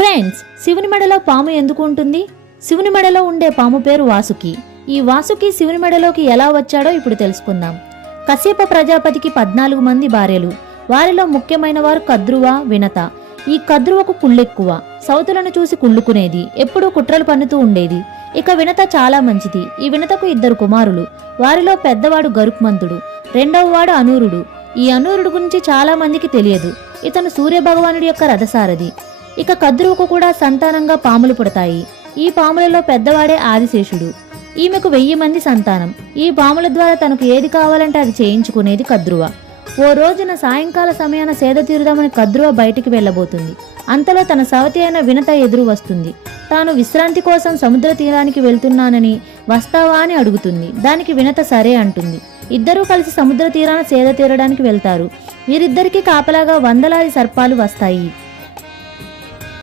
Friends, శివుని మెడలో పాము ఎందుకు ఉంటుంది? శివుని మెడలో ఉండే పాము పేరు వాసుకి. ఈ వాసుకి శివుని మెడలోకి ఎలా వచ్చాడో ఇప్పుడు తెలుసుకుందాం. కశ్యప ప్రజాపతికి 14 మంది భార్యలు. వారిలో ముఖ్యమైన వారు కద్రువ, వినత. ఈ కద్రువకు కుళ్ళెక్కువ. సౌతులను చూసి కుళ్ళుకునేది. ఎప్పుడూ కుట్రలు పన్నుతూ ఉండేది. ఇక వినత చాలా మంచిది. ఈ వినతకు 2 కుమారులు. వారిలో పెద్దవాడు గరుక్మంతుడు, రెండవవాడు అనూరుడు. ఈ అనూరుడు గురించి చాలా మందికి తెలియదు. ఇతను సూర్యభగవానుడి యొక్క రథసారథి. ఇక కద్రువకు కూడా సంతానంగా పాములు పుడతాయి. ఈ పాములలో పెద్దవాడే ఆదిశేషుడు. ఈమెకు 1000 మంది సంతానం. ఈ పాముల ద్వారా తనకు ఏది కావాలంటే అది చేయించుకునేది కద్రువ. ఓ రోజున సాయంకాల సమయాన సేద తీరుదామని కద్రువ బయటికి వెళ్లబోతుంది. అంతలో తన సవతి అయిన వినత ఎదురు వస్తుంది. తాను విశ్రాంతి కోసం సముద్ర తీరానికి వెళ్తున్నానని, వస్తావా అని అడుగుతుంది. దానికి వినత సరే అంటుంది. ఇద్దరూ కలిసి సముద్ర తీరాన సేద తీరడానికి వెళ్తారు. వీరిద్దరికీ కాపలాగా వందలాది సర్పాలు వస్తాయి.